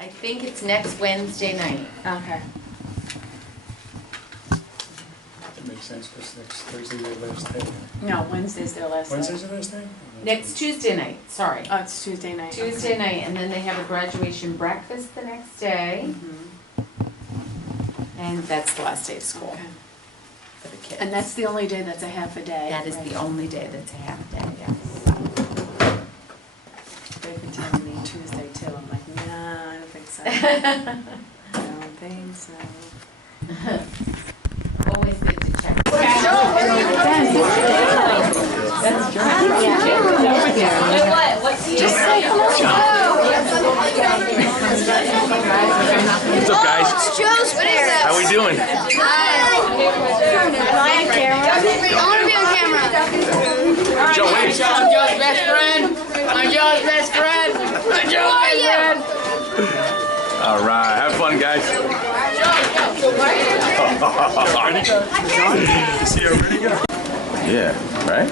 I think it's next Wednesday night. Okay. That makes sense, because next Thursday, their last day. No, Wednesday's their last day. Wednesday's their last day? Next Tuesday night, sorry. Oh, it's Tuesday night. Tuesday night, and then they have a graduation breakfast the next day, Mhm. and that's the last day of school Okay. for the kids. And that's the only day that's a half a day. That is the only day that's a half day, yes. They've been telling me Tuesday too. I'm like, nah, I don't think so. I don't think so. Always good to check. What's up, guys? Joe's there. How we doing? Am I on camera? I want to be on camera. Joe, wait. I'm Joe's best friend. I'm Joe's best friend. I'm Joe's best friend. All right, have fun, guys. Yeah, right?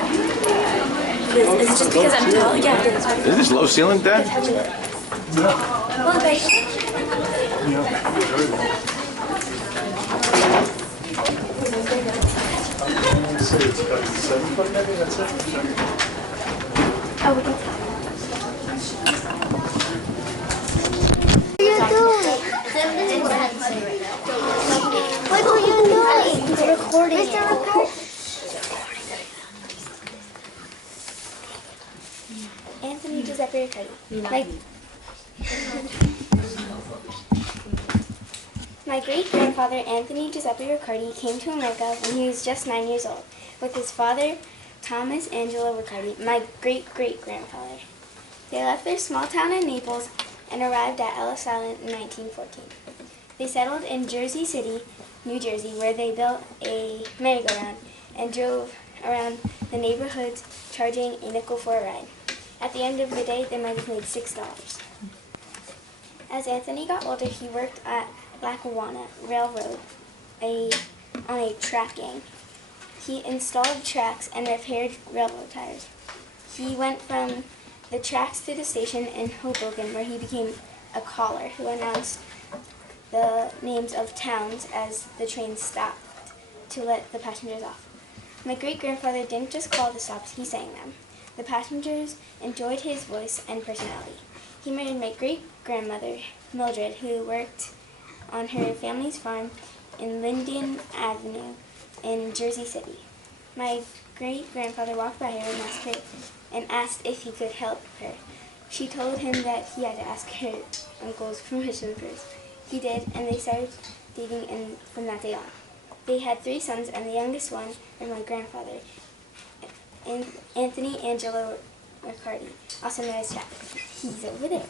Is it just because I'm tall? Yeah. Is this low ceiling, Dad? Well, they... It's about 7 foot maybe, that's it? Oh, we can... What are you doing? We're recording. Anthony Giuseppe Riccardi. My great-grandfather, Anthony Giuseppe Riccardi, came to America when he was just 9 years old, with his father, Thomas Angelo Riccardi, my great-great-grandfather. They left their small town in Naples and arrived at Ellis Island in 1914. They settled in Jersey City, New Jersey, where they built a merry-go-round and drove around the neighborhoods, charging a nickel for a ride. At the end of the day, they might have made $6. As Anthony got older, he worked at Lackawanna Railroad on a track gang. He installed tracks and repaired railroad tires. He went from the tracks to the station in Hoboken, where he became a caller who announced the names of towns as the train stopped to let the passengers off. My great-grandfather didn't just call the stops, he sang them. The passengers enjoyed his voice and personality. He married my great-grandmother, Mildred, who worked on her family's farm in Linden Avenue in Jersey City. My great-grandfather walked by her and asked if he could help her. She told him that he had to ask her uncle's permission first. He did, and they started dating from that day on. They had 3 sons, and the youngest one was my grandfather, Anthony Angelo Riccardi, also known as Jack. He's over there.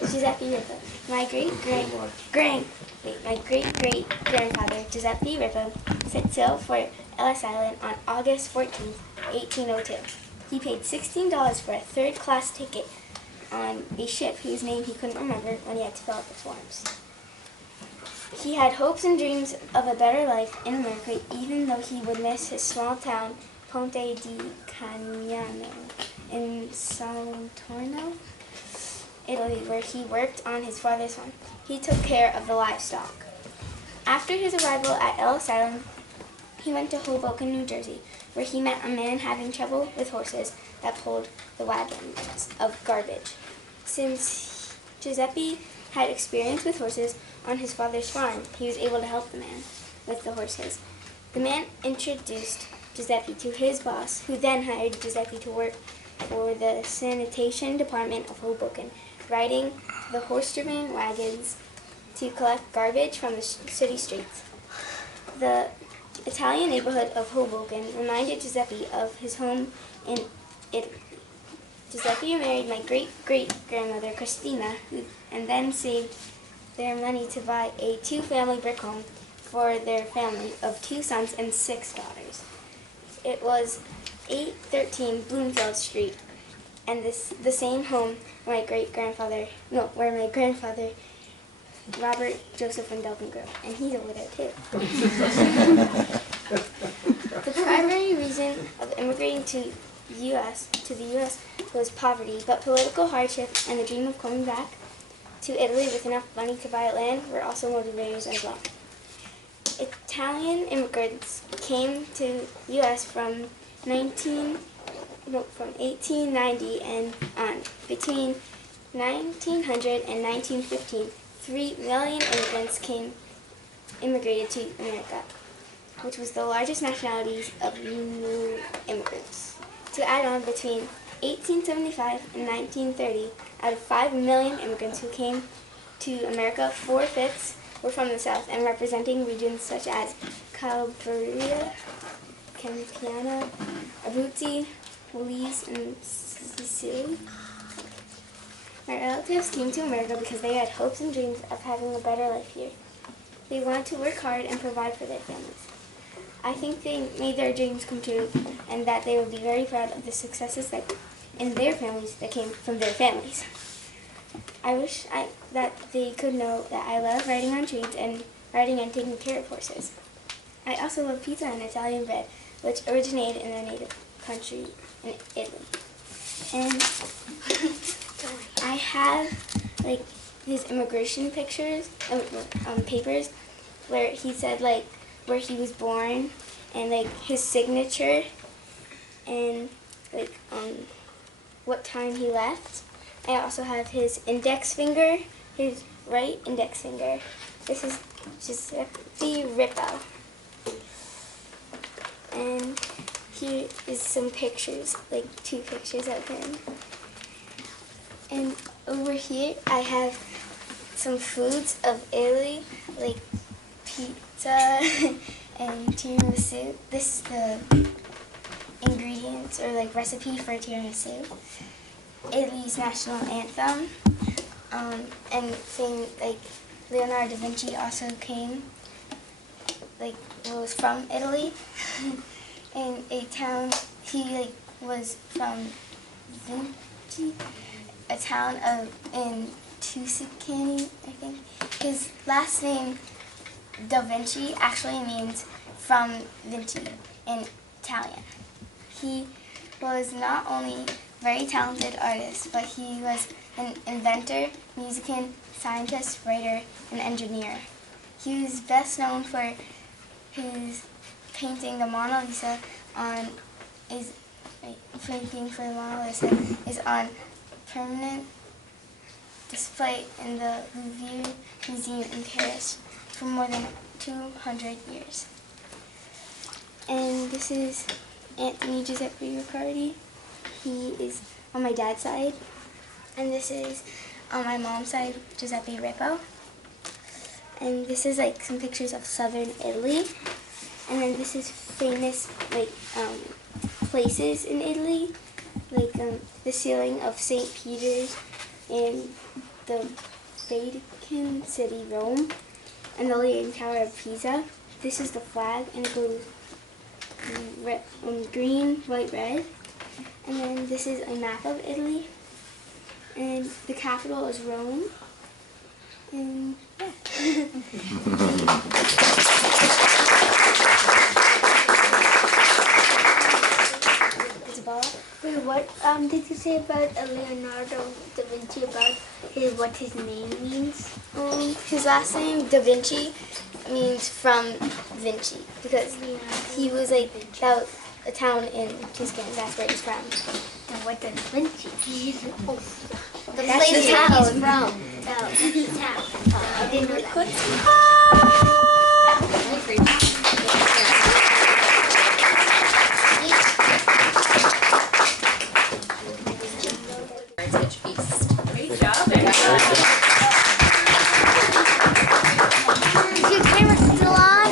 Giuseppe Ripa. My great-great-grandfather, Giuseppe Ripa, set sail for Ellis Island on August 14th, 1802. He paid $16 for a third-class ticket on a ship whose name he couldn't remember when he had to fill out the forms. He had hopes and dreams of a better life in America, even though he would miss his small town, Ponte di Cagnano, in Salerno, Italy, where he worked on his father's farm. He took care of the livestock. After his arrival at Ellis Island, he went to Hoboken, New Jersey, where he met a man having trouble with horses that pulled the wagons of garbage. Since Giuseppe had experience with horses on his father's farm, he was able to help the man with the horses. The man introduced Giuseppe to his boss, who then hired Giuseppe to work for the sanitation department of Hoboken, riding the horse-driven wagons to collect garbage from the city streets. The Italian neighborhood of Hoboken reminded Giuseppe of his home in Italy. Giuseppe married my great-great-grandmother, Christina, and then saved their money to buy a 2-family brick home for their family of 2 sons and 6 daughters. It was 813 Bloomfield Street, and the same home where my grandfather, Robert Joseph Wendelken grew, and he's over there too. The primary reason of immigrating to the U.S. was poverty, but political hardship and the dream of coming back to Italy with enough money to buy land were also motivators as well. Italian immigrants came to U.S. from 1890 and on. Between 1900 and 1915, 3 million immigrants immigrated to America, which was the largest nationalities of new immigrants. To add on, between 1875 and 1930, out of 5 million immigrants who came to America, 4/5 were from the South and representing regions such as Calabria, Campania, Abruzzi, Molise, and Sicily. My relatives came to America because they had hopes and dreams of having a better life here. They wanted to work hard and provide for their families. I think they made their dreams come true and that they would be very proud of the successes in their families that came from their families. I wish that they could know that I love riding on trains and riding and taking care of horses. I also love pizza and Italian bread, which originated in their native country in Italy. And I have his immigration pictures, papers, where he said where he was born and his signature and what time he left. I also have his index finger, his right index finger. This is Giuseppe Ripa. And here is some pictures, 2 pictures of him. And over here I have some foods of Italy, like pizza and tiramisu. This is the ingredients or recipe for tiramisu. Italy's national anthem, and thing Leonardo da Vinci also came, was from Italy. In a town, he was from Vinci, a town in Tuscany, I think. His last name, Da Vinci, actually means from Vinci in Italian. He was not only very talented artist, but he was an inventor, musician, scientist, writer, and engineer. He was best known for his painting the Mona Lisa is on permanent display in the Louvre Museum in Paris for more than 200 years. And this is Anthony Giuseppe Riccardi. He is on my dad's side. And this is on my mom's side, Giuseppe Ripa. And this is some pictures of southern Italy. And then this is famous places in Italy, the ceiling of St. Peter's in the Vatican City, Rome, and the Leaning Tower of Pisa. This is the flag, and it goes green, white, red. And then this is a map of Italy, and the capital is Rome. And yeah. Wait, what did you say about Leonardo da Vinci, about what his name means? His last name, Da Vinci, means from Vinci, because he was that was a town in Tuscany, that's where he's from. And what does Vinci mean? The That's place the that he's town. from. Oh, that's the town. I didn't know that. Heritage Feast. Great job. Is your camera still on? Is your camera still on?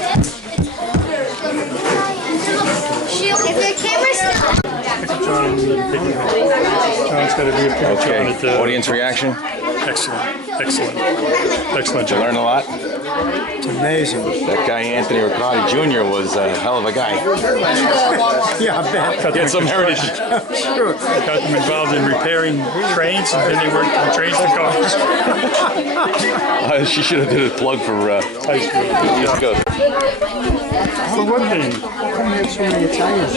John's got to be a picture on Okay, it. audience reaction. Excellent, excellent, excellent Did you learn job. a lot? It's amazing. That guy Anthony Riccardi Jr. was a hell of a guy. Yeah, I bet. He had some heritage. Sure. Got them involved in repairing trains, and then they worked from trains to cars. She should have did a plug for High school. Let's go. For one thing, How come you have so many Italians?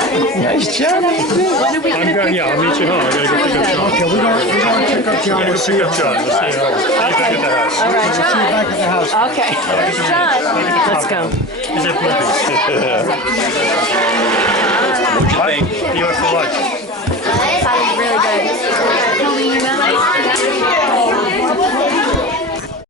Nice job. I'm going, yeah, I'll meet you home. I gotta go pick up John. Okay, we're going to pick up John. I gotta go pick up John. We'll see you home. I'll pick at the house. All right, See you back at the house. Okay. John, let's go. Is that